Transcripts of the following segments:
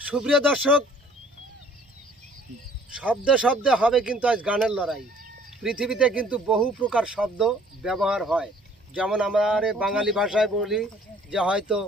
সুপ্রিয় দর্শক, শব্দে শব্দে হবে কিন্তু আজ গানের লড়াই। পৃথিবীতে কিন্তু বহু প্রকার শব্দ ব্যবহার হয়, যেমন আমরা বাঙালি ভাষায় বলি যে হয়তো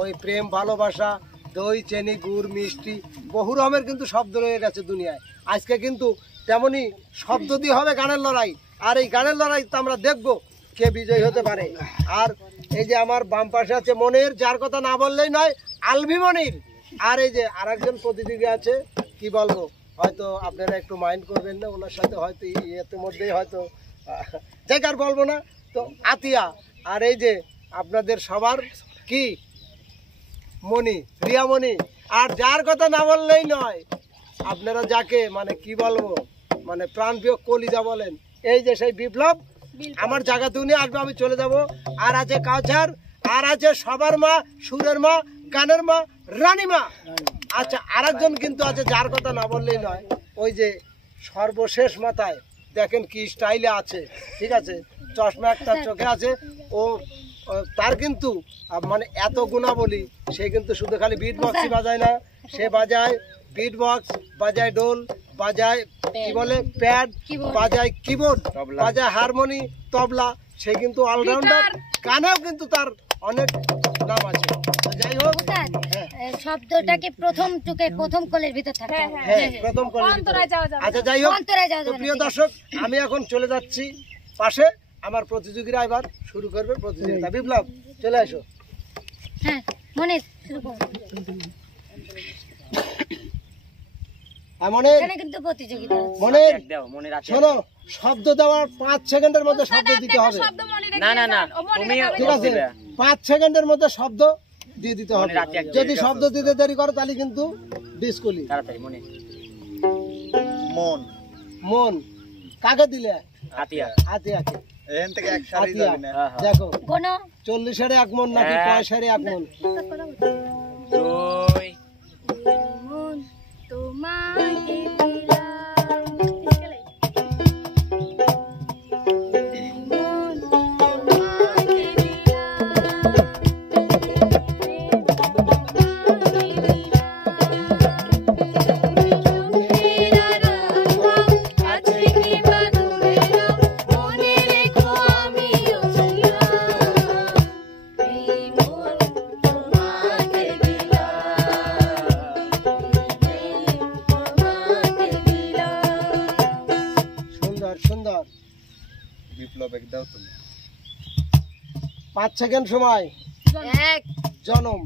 ওই প্রেম, ভালোবাসা, দই, চিনি, গুড়, মিষ্টি, বহু রকমের কিন্তু শব্দ রয়ে গেছে দুনিয়ায়। আজকে কিন্তু তেমনই শব্দ দিয়ে হবে গানের লড়াই। আর এই গানের লড়াই তো আমরা দেখব কে বিজয়ী হতে পারে। আর এই যে আমার বাম পাশে আছে মনির, যার কথা না বললেই নয়, আলভি মনির। আর এই যে আরেকজন প্রতিযোগী আছে, কি বলবো, হয়তো আপনারা একটু মাইন্ড করবেন না, ওনার সাথে হয়তো এর মধ্যেই হয়তো জায়গার বলবো না তো, আতিয়া। আর এই যে আপনাদের সবার কি মনি, রিয়ামণি। আর যার কথা না বললেই নয়, আপনারা যাকে মানে কি বলবো, মানে প্রাণপ্রিয় কলিজা বলেন, এই যে সেই বিপ্লব। আমার জায়গাতে উনি আসবে, আমি চলে যাব। আর আছে কাউসার, আর আছে সবার মা, সুরের মা, গানের মা, রানীমা। আচ্ছা, আরেকজন কিন্তু আছে যার কথা না বললেই নয়, ওই যে সর্বশেষ মাথায় দেখেন কি স্টাইলে আছে, ঠিক আছে, চশমা একটা চোখে আছে। ও তার কিন্তু মানে এত গুণাবলী, সে কিন্তু শুধু খালি বিট বক্সই বাজায় না, সে বাজায় বিট বক্স, বাজায় ডোল, বাজায় কি বলে প্যাড, বাজায় কিবোর্ড, বাজায় হারমোনি, তবলা। সে কিন্তু অলরাউন্ডার, গানেও কিন্তু তার অনেক নাম আছে। যাই হোক, শব্দটাকে প্রথম টুকে প্রথম কলের ভিতর থাকে, হ্যাঁ প্রথম কলের ভিতর। আচ্ছা যাই হোক, প্রিয় দর্শক, আমি এখন চলে যাচ্ছি পাশে, আমার প্রতিযোগীরা এবার শুরু করবে প্রতিযোগিতা। বিপ্লব, চলে আসো। হ্যাঁ মনির, শুরু করো। শোনো, শব্দ দেওয়ার 5 সেকেন্ডের মধ্যে শব্দ দিতে হবে। না না না, ঠিক আছে, 5 সেকেন্ডের মধ্যে শব্দ দিয়ে দিতে হবে। যদি শব্দ দিতে দেরি করো তাহলে কিন্তু ডিসকুলি। মন, মন কাকে দিলে? আতিয়া। আতিয়াকে। এখান থেকে এক সারি যাবে না। দেখো 40-এর 1 মন নাকি 50-এর 1 মন? দুই মন তোমাকে দিলাম, সুন্দর। বিপ্লব এক দাও তুমি। 5 সেকেন্ড সময়। এক জনম।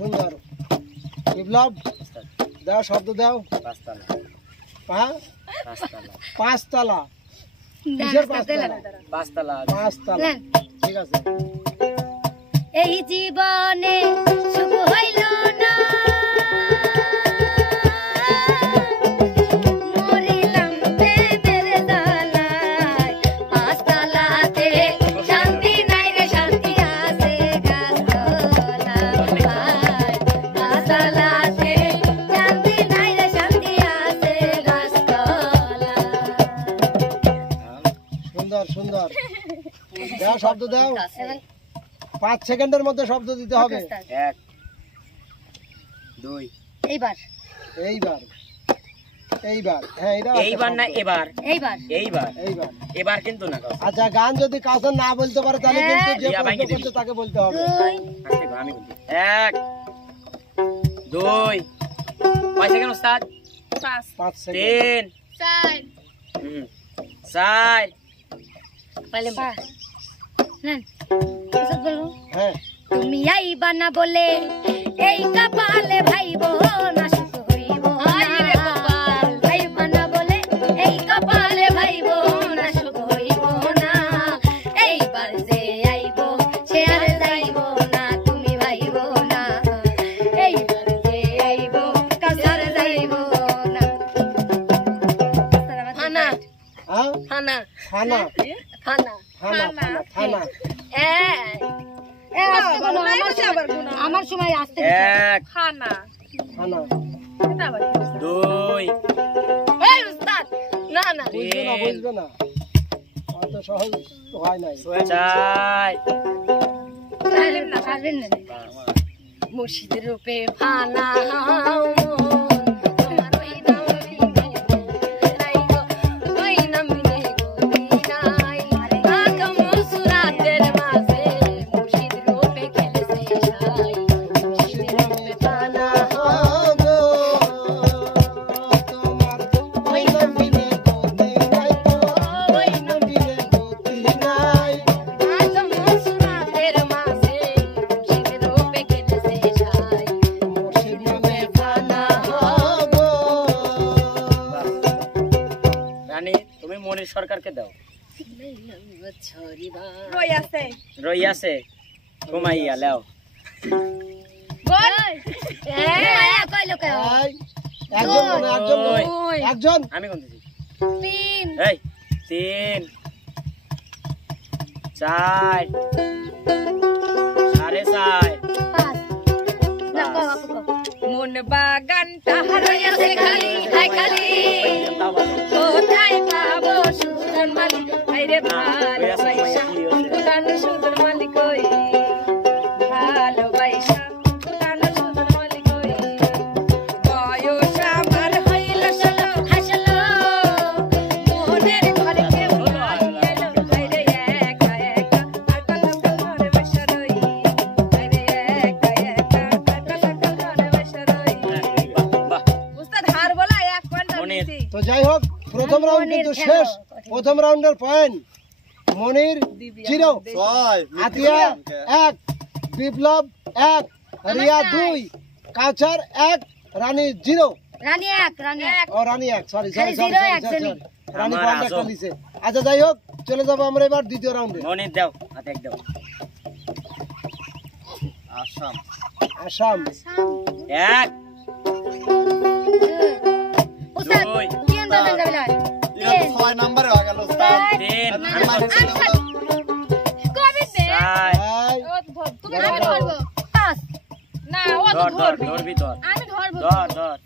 সুন্দর। বিপ্লব, দাও শব্দ দাও। 5 তালা। হ্যাঁ, 5 তালা। 5 তালা। 5 তালা, ঠিক আছে। এই জীবনে সুখ হইল না, মরিলাম প্রেমের জ্বালায়, 5 তালাতে শান্তি নাই রে, শান্তি আছে গাছতলায়, 5 তালাতে শান্তি নাই রে, শান্তি আছে গাছতলায়। সুন্দর। দাও শব্দ দাও। 5 সেকেন্ডের মধ্যে শব্দ দিতে হবে। এক, দুই। এইবার এইবার এইবার হ্যাঁ এটা এইবার না এবার? এইবার এইবার। এইবার। এবার কিন্তু না কাউসার। আচ্ছা গান যদি কাউসার না বলতে পারে তাহলে কিন্তু যে রিয়া প্রশ্ন ভাঙিয়ে দিবি। করছে তাকে বলতে হবে। দুই আস্তে করে আমি বলছি। এক, দুই। কয় সেকেন্ড ওস্তাদ? 5 সেকেন্ড। তিন, চার। পাইলে পাঁচ নেন ওস্তাদ বলো হ্যাঁ তুমি আইবা না বলে এই কপালে ভাইব না সুখ হইব না আইবা না বলে এই কপালে ভাইব না সুখ হইব না এইবার যে আইব সে আর যাইব না তুমি ভাইব না এইবার যে আইব কাছার যাইব না হানা হ্যাঁ হানা থানা হানা থানা থানা থানা আমার সময় আসতে এক, থানা দুই, এই উস্তাদ না না বুঝবে না অত সহজ তো হয় নাই। চার। পারবেন না মুর্শিদ রূপে ফানা তোমার ওই নাম নাই গো ওই নাম নেই গো নাই আগম সুরাতের মাঝে মুর্শিদ রূপে খেলেছে সাই মুর্শিদ রূপে ফানা গো তোমার ওই নবীনে গতি নাই তো ওই নবীনে গতি নাই আগম সুরাতের মাঝে মুর্শিদ রূপে খেলেছে সাই মুর্শিদ রূপে ফানা গো রানী তুমি মনির সরকারকে দাও। ছড়িবা রই আছে ঘুমাইয়া লেও। বল কইলো কে এই, একজন মানে একজন বলে। দুই। একজন আমি কোন দিছি? তিন এই তিন, চার, সাড়ে চার। পাঁচ না কও আপু কও মন বাগানটা হারাইছে খালি হাই খালি কোথায় পাবো সুন্দর মালিক আইরে ভালোবাসা গান সুন্দর মালিক কই ভালোবাসা গান সুন্দর মালিক কই বয়স আমার হইল ষোলো হাসলো মনের ঘরে কেউ নাই এলো আইরে একা একা আর কত ঘরে বসে রই আইরে একা একা আর কত ঘরে বসে রই বাহ, উস্তাদ হার বলা এক পয়েন্ট মনির। দিছি তো যাই হোক প্রথম রাউন্ড কিন্তু শেষ। প্রথম রাউন্ডের পয়েন্ট মনির 0, 6 আতিয়া 1, বিপ্লব 1, রিয়া 2, কাউসার 1, রানী 0। রানী এক ও রানী 1 সরি খালি সরি zero একজনই। রানী আমার পয়েন্ট আজব। একটা নিছে। আচ্ছা যাই হোক চলে যাবো আমরা এবার দ্বিতীয় রাউন্ডে। মনির দাও, হাতে এক দাও। আসাম আসাম এক, উস্তাদ দুই, তিন বাজে যাবে না এটা 6 নম্বরে হয়ে গেল উস্তাদ তিন, কবিতে চার। এই, তুমি আমি ধরবো পাঁচ না ও তো ধর ধর ধরবে ধরবি ধর আমি ধরবো ধর ধর।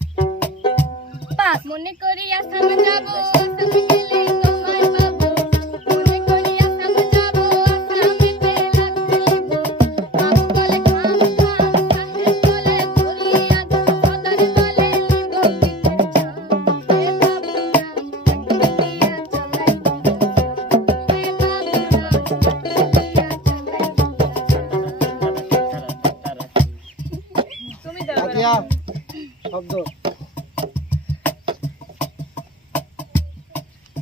পাঁচ মনে করি আসাম যাব আসামে গেলে তোমায় পাবো মনে করি আসাম যাব আসামে পেলা খাইব বাবু বলে খাম খাম সাথে বলে ঘুরিয়া সদর বলে লিব পিঠের চাম এ বাবু রাম দিয়া চলাই এ বাবু রাম দিয়া চলাই তুমি দাও আতিয়া শব্দ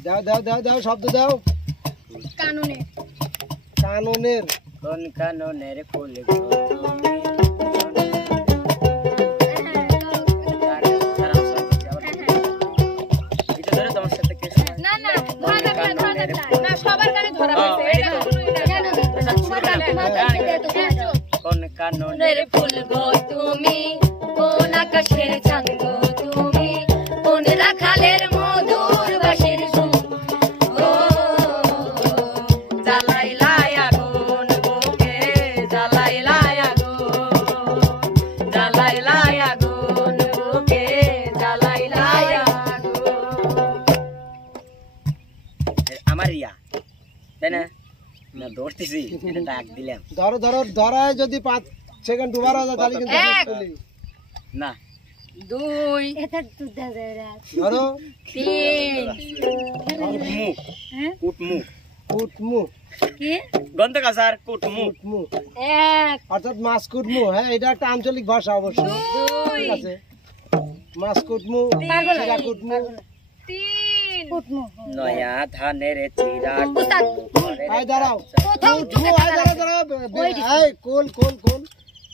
দাও দাও দাও দাও শব্দ দাও। কানুনে কাননের কোন কাননের ফুল গো তুমি? এটা ধরে তোমার সাথে কে শোনায়? না না ধরা যাবে না ধরা যাবে না না সবার গানে ধরা হয়েছে এই এটা তো। শুনুই না জানো না তোমার গানে কোন কাননের ফুল গো তুমি কোন আকাশের চাঁদ গো তুমি কোন রাখালের মধুর বাঁশির সুর ও জ্বালাইলাই আগুন বুকে জ্বালাইলাই আগুন জ্বালাইলাই আগুন বুকে জ্বালাইলাই আগুন আমার রিয়া, তাই না? না দোস্ত ধরতেছি এটা ডাক দিলাম ধরো ধরো ধরায় যদি 5 সেকেন্ড ডুবার হয় তাহলে কিন্তু এক। চলি। না 2 এটা তো দাদা ধরো 3 কুটমু হ্যাঁ কুটমু কুটমু কি গন্ধ কাসার কুটমু কুটমু 1 অর্থাৎ মাছ কুটমু। হ্যাঁ এটা একটা আঞ্চলিক ভাষা অবশ্য, ঠিক আছে। মাছ কুটমু, চিরা কুটমু। 3 কুটমু নয়া ধানের চিরা উস্তাদ আয় দাঁড়াও, প্রথম কুটমু, আয় দাঁড়াও দাঁড়াও। এই কোল কোল কোল,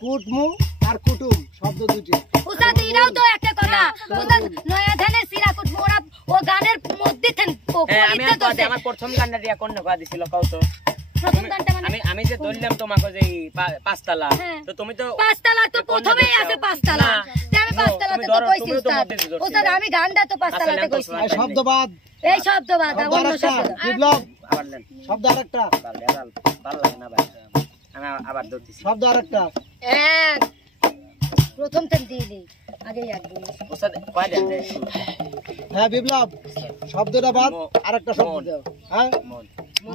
কুটমু আর কুটুম শব্দ দুটি। উস্তাদ এটাও তো একটা কথা উস্তাদ নয়া ধানের সিরা কুটমু ওরা ও গানের মধ্যে থেন ও আমি কলিতে তো আমার প্রথম গানটা দিয়া কোন কথা দিছিল কও তো প্রথম গানটা মানে আমি যে ধরলাম তোমাকে যে পাঁচতলা হ্যাঁ। তো তুমি তো পাঁচতলা তো প্রথমেই আছে পাঁচতলা না। আমি পাঁচতলাতে তো কইছি উস্তাদ উস্তাদ আমি গানটা তো পাঁচতলাতে কইছি এই শব্দবাদ, এই শব্দ বাদা শব্দ অন্য আরেকটা, শব্দ বিপ্লব, আবার লেন শব্দ আরেকটা, ভালো লাগে না ভাই আমি আবার ধরতেছি শব্দ আরেকটা। 1 প্রথম তেন দিলি আগে এক দিন ওস্তাদ কয় দেন রে হ্যাঁ বিপ্লব, শব্দটা বাদ আরেকটা শব্দ মন। দাও। হ্যাঁ মন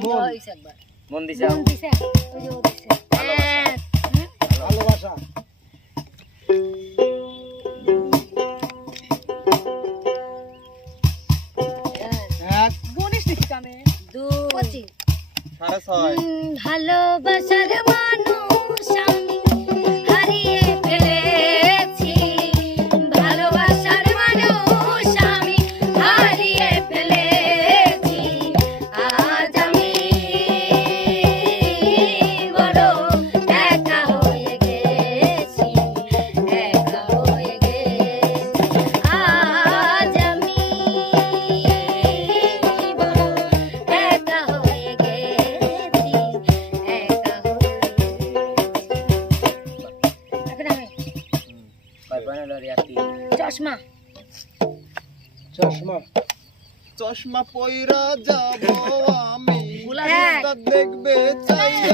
মন, হইছে একবার মন দিছে মন দিছে ওই যে ও দিছে 1 ভালোবাসা। এক, গণেশ লিখি কামে 2 25 6:30 ভালোবাসার মানুষ আমি হারিয়ে ফেলেছি ভালোবাসার মানুষ আমি হারিয়ে ফেলেছি আজ আমি বড় একা হয়ে গেছি আজ আমি বড় একা হয়ে গেছি এখন আমি কয় বানালো রে আতি চশমা চশমা। চশমা পয়রা যাব আমি এক। তা দেখবে চাইলে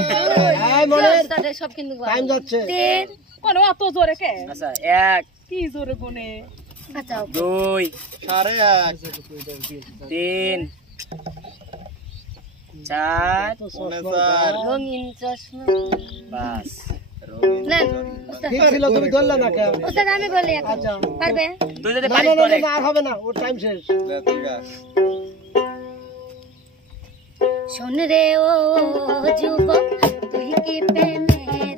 হ্যাঁ মনের তাদের সব কিন্তু টাইম যাচ্ছে। 3 কোন অত জোরে কে আচ্ছা 1 কি জোরে কোনে আচ্ছা 2 1:30 3 4 4 রঙিন চশমা 5 না ওস্তাদ ঠিক ছিল, তুমি ধরলে না কেন? ওস্তাদ আমি বলি এখন আচ্ছা। পারবে তুই যদি না পারিস না না, করে না, আর হবে না, ওর টাইম শেষ। ঠিক আছে শোন রে ও যুবক তুই কি প্রেমের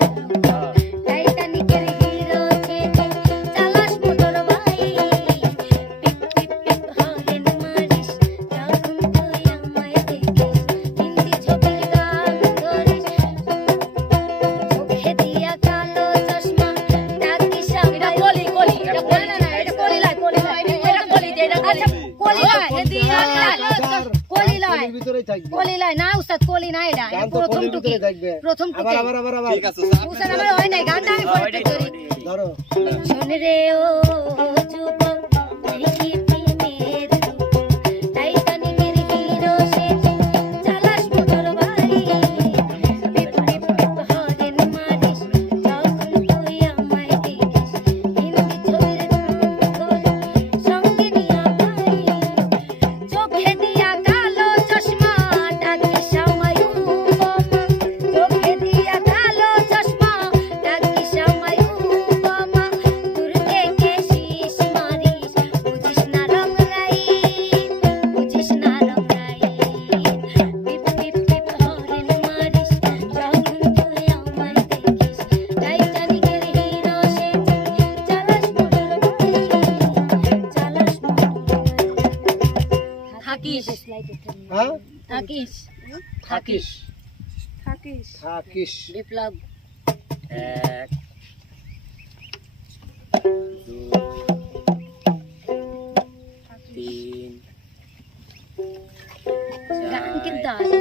টাইটানিকের হিরো চেনে চালাস মোটর বাইক পিপ পিপ পিপ হর্ন মারিস যখন তুই আমায় দেখিস হিন্দি ছবির গান ধরিস চোখে দিয়া কালো চশমা ডাকিস আমায় কলি কলি এটা কলি না এটা কলি লাই এটা কলি দে এটা আচ্ছা কলি লাই কলি লাই এর ভিতরেই থাকবে। কলি লাই না উস্তাদ কলি না এটা গান তো প্রথম কলির টুকি ভিতরে থাকবে। প্রথম আবার টুকি আবার আবার আবার ঠিক আছে উস্তাদ আমার হয় নাই গানটা আমি পড়তে করি ধরো। শোন রে ও যুবক তুই কি প্রেমের টাইটানিকের হিরো সে চালাস মোটর বাড়ি পিপ পিপ পিপ হর্ন মারিস যখন তুই আমায় দেখিস হিন্দি ছবির সঙ্গে নিয়া ভাই চোখে দিয়া কালো চশমা ডাকিস আমায় উপমা চোখে দিয়া কালো চশমা ডাকিস আমায় উপমা দূর থেকে শীষ মারিস বুঝিস না রং রাই বুঝিস না রং রাই পিপ পিপ পিপ হর্ন মারিস যখন তুই আমায় দেখিস টাইটানিকের হিরো সে চালাস মোটর থাকিস হ্যাঁ থাকিস থাকিস, থাকিস থাকিস। বিপ্লব 1 2 3 গান কিন্তু 4 আছে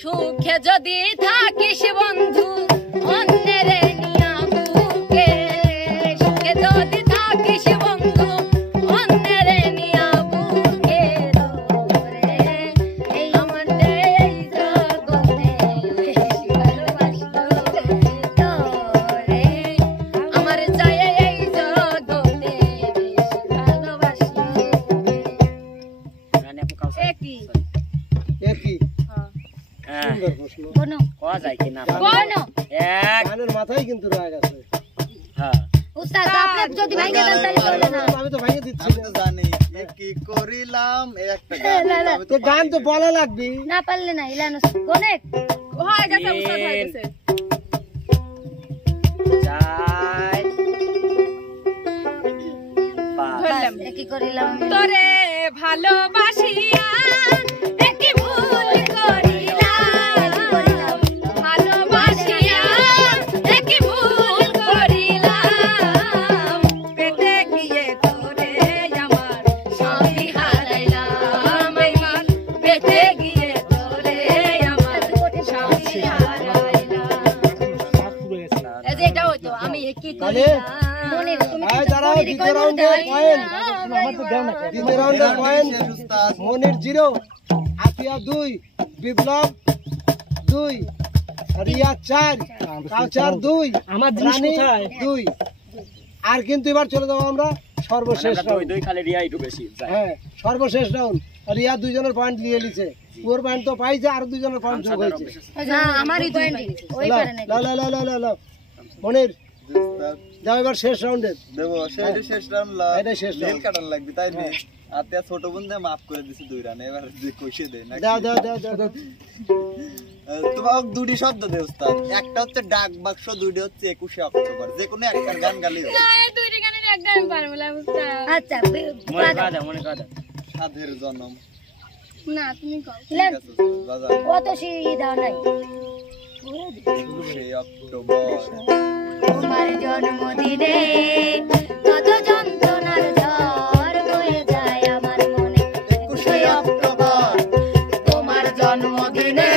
সুখে যদি থাকিস বন্ধু অন্যের নিয়া বুকে সুখে যদি থাকিস বন্ধু অন্যের নিয়া বুকে রে এই আমার এই জগতে বেশি ভালোবাসতো তোরে আমার চাই এই জগতে বেশি ভালোবাসতো রানী আপু কাউসার এক হ্যাঁ সুন্দর প্রশ্ন। কোনো কোয়া যায় কি না কোনো এক গানের মাথায় কিন্তু রাগ আছে। হ্যাঁ উস্তাদ আপনি যদি ভাঙে দেন তাহলে চলবে না আমি তো ভাঙে দিচ্ছি আমি না। তো জানি এ কি করিলাম এই একটা গান আমি তো গান তো বলা লাগবে। না পারলে না ইলানো কোনে হয়ে গেছে উস্তাদ হয়ে গেছে চার পাঁচ ধরলাম কি করিলাম তোরে ভালোবাসিয়া একই ভুল করিলাম ভালোবাসিয়া একই ভুল করিলাম পেতে গিয়ে তোরে আমার স্বামী হারাইলাম আমার পেতে গিয়ে তোরে আমার স্বামী হারাইলাম এই যে এটা হইতো আমি কি তাহলে মনির তুমি ভাই দাঁড়াও, দ্বিতীয় রাউন্ডের পয়েন্ট। দ্বিতীয় রাউন্ডের পয়েন্ট শেষ উস্তাদ মনির 0, আতিয়া 2, বিপ্লব 2, রিয়া 4, কাউচার 2, আমার রানী 2। আর কিন্তু এবার চলে যাবো আমরা সর্বশেষ আমরা দুই রাউন্ড। দুই খালি রিয়া একটু বেশি যায় হ্যাঁ সর্বশেষ রাউন্ড। রিয়া 2 জনের পয়েন্ট নিয়ে নিছে, ওর পয়েন্ট তো পাইছে, আর 2 জনের পয়েন্ট যোগ হয়েছে। না আমারই পয়েন্ট ওই পারে না লা লা লা লা লা লা। মনির উস্তাদ যাও এবার শেষ রাউন্ডে। দেবো সেটা শেষ রাউন্ড এটাই শেষ নীল round। কাটার লাগবে তাই নে আতিয়া ছোট বোন দিয়ে মাফ করে দিছি 2 রান এবার যে কইছে দে না দাও দাও দাও দাও দাও। তোমাকে দুটি শব্দ দে উস্তাদ একটা হচ্ছে ডাক বাক্স দুইটা হচ্ছে 21শে অক্টোবর যে কোনো একটা গান গালি হবে এই দুইটা গানের একটা আমি পারবো না উস্তাদ আচ্ছা মনে করা দাও মনে করা দাও সাধের জন্ম না তুমি কও ঠিক আছে উস্তাদ, বাজাও অত সেই দাও নাই 21শে অক্টোবর তোমার জন্মদিনে কত যন্ত্রণার ঝড় বয়ে যায় আমার মনে 21শে অক্টোবর তোমার জন্মদিনে